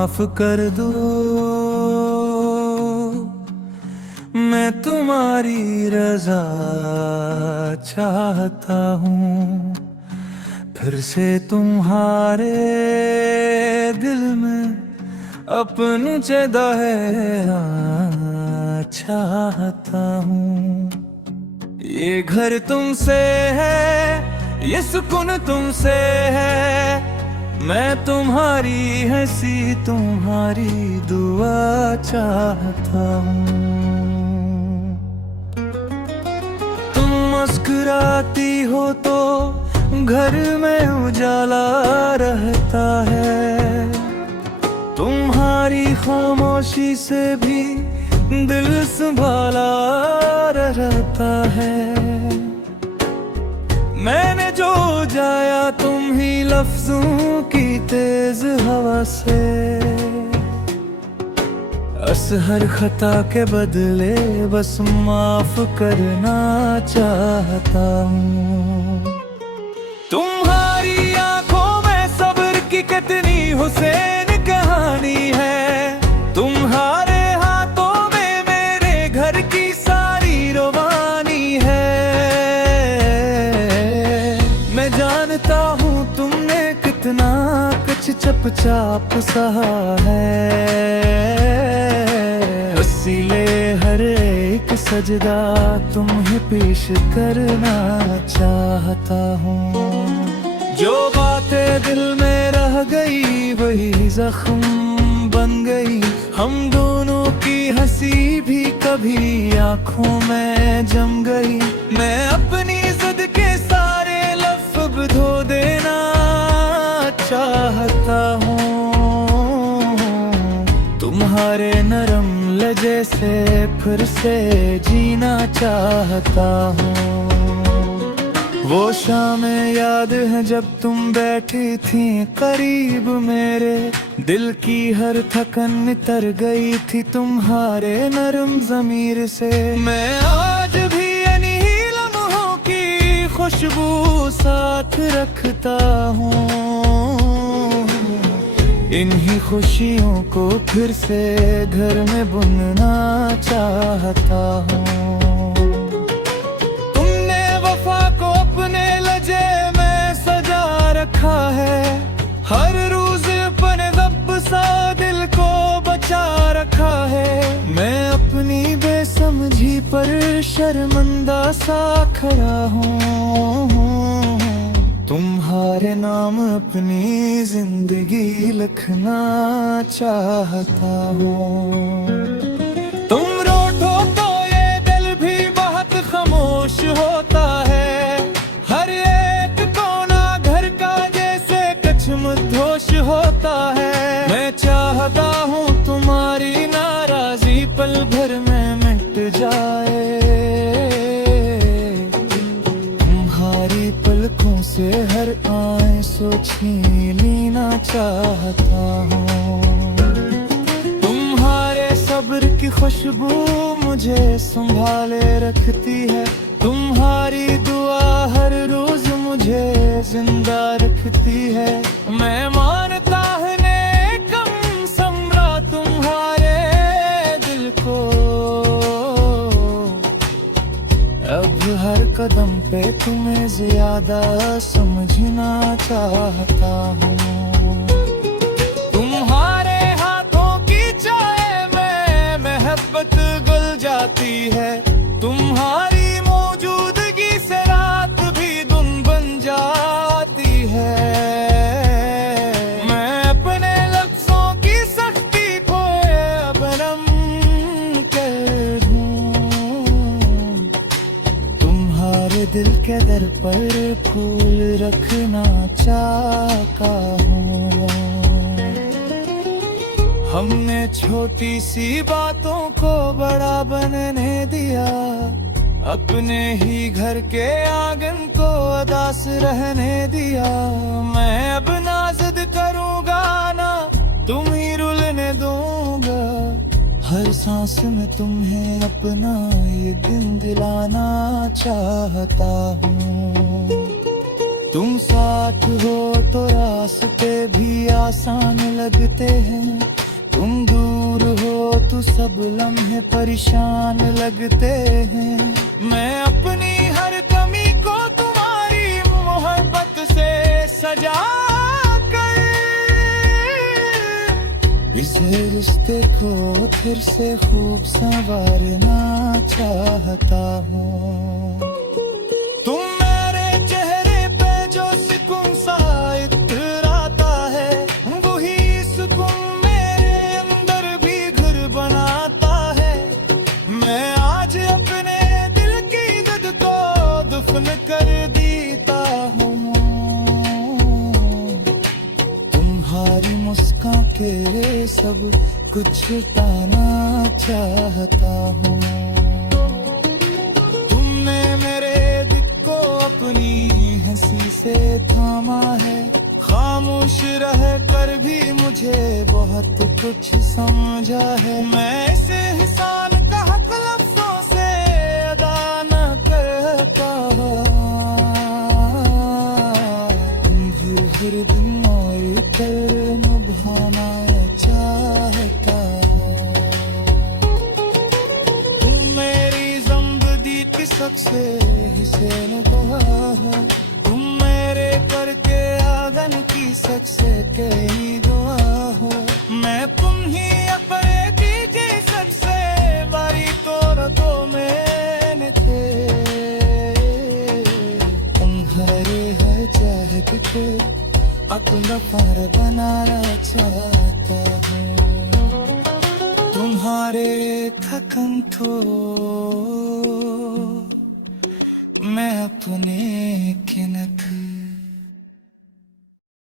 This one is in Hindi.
माफ कर दो, मैं तुम्हारी रजा चाहता हूँ। फिर से तुम्हारे दिल में अपनी जगह चाहता हूँ। ये घर तुमसे है, ये सुकून तुमसे है, मैं तुम्हारी हंसी तुम्हारी दुआ चाहता हूँ। तुम मुस्कुराती हो तो घर में उजाला रहता है, तुम्हारी खामोशी से भी दिल संभाला रहता है। मैंने जो जाया तुम ही लफ्जों की तेज हवा से, हर खता के बदले बस माफ करना चाहता हूँ। तुम्हारी आंखों में सब्र की कितनी हुसैन कहानी है, तुम्हारे हाथों में मेरे घर की सारी रवानी है। मैं जानता हूँ तुमने कितना कुछ चपचाप सहा है, इसीलिए हर एक सजदा तुम्हें पेश करना चाहता हूँ। जो बातें दिल में रह गई वही जख्म बन गई, हम दोनों की हंसी भी कभी आंखों में जम गई। मैं अपनी जिद के सारे लफ्ज़ धो देना चाहता हूँ, तुम्हारे नरम लहजे से फिर से जीना चाहता हूँ। वो शामें याद है जब तुम बैठी थी करीब मेरे, दिल की हर थकन तर गई थी तुम्हारे नरम ज़मीर से। मैं आज भी इन्हीं लम्हों की खुशबू साथ रखता हूँ, इन्हीं खुशियों को फिर से घर में बुनना चाहता हूँ। तुमने वफा को अपने लहजे में सजा रखा है, हर रोज अपने रब सा दिल को बचा रखा है। मैं अपनी बेसमझी पर शर्मिंदा सा खड़ा हूँ, तुम्हारे नाम अपनी जिंदगी लिखना चाहता हूँ। तुम रोठो तो ये दिल भी बहुत खामोश होता है, हर एक कोना घर का जैसे कचमधोश होता है। मैं चाहता हूँ तुम्हारी नाराजी पल भर में मिट जाए, पलकों से हर आंसू छीन लेना चाहता हूँ। तुम्हारे सब्र की खुशबू मुझे संभाले रखती है, तुम्हारी दुआ हर रोज मुझे जिंदा रखती है। मैं मानता हूँ नेकम समरा तुम्हारे दिल को, अब हर कदम पे तुम्हें ज्यादा समझना चाहता हूँ। तुम्हारे हाथों की चाय में मोहब्बत घुल जाती है, तुम्हारी मौजूदगी से रात भी दिन बन जाती है। मैं अपने लफ्जों की सख्ती को अब नम कर दूं, तुम्हारे दिल के दर पर फूल रखना चाहता हूँ। हमने छोटी सी बातों को बड़ा बनने दिया, अपने ही घर के आंगन को उदास रहने दिया। मैं अब ना जिद करूँगा ना तुम ही रुलने दूंगा, हर सांस में तुम्हें अपना ये दिन दिलाना चाहता हूँ। तुम साथ हो तो रास्ते भी आसान लगते हैं, तुम दूर हो तो सब लम्हे परेशान लगते हैं। मैं अपनी हर कमी को तुम्हारी मोहब्बत से सजा कर इस रिश्ते को फिर से खूब संवारना चाहता हूँ। तुम मेरे चेहरे पे जो सुकून सा इत्र आता है, वही सुकून मेरे अंदर भी घर बनाता है। मैं आज अपने दिल की दर्द को दफन कर देता हूँ, तुम्हारी मुस्कान के सब कुछ पाना चाहता हूँ। तुमने मेरे दिल को अपनी हंसी से थामा है, खामोश रह कर भी मुझे बहुत कुछ समझा है। मैं इस एहसान का हक लफ्जों से अदा न कर पाया, हर दिन और कर निभाना चाहता हूँ। तुम मेरी ज़िंदगी की सबसे हसीन दुआ हो, तुम मेरे करके आंगन की सबसे कई दुआ हो। मैं तुम ही अपने की सबसे बारी तो मैंने थे, तुम्हारे है चाहत को अपना पर बनाना चाहता हूँ। तुम्हारे थकन तो मैं अपने किनक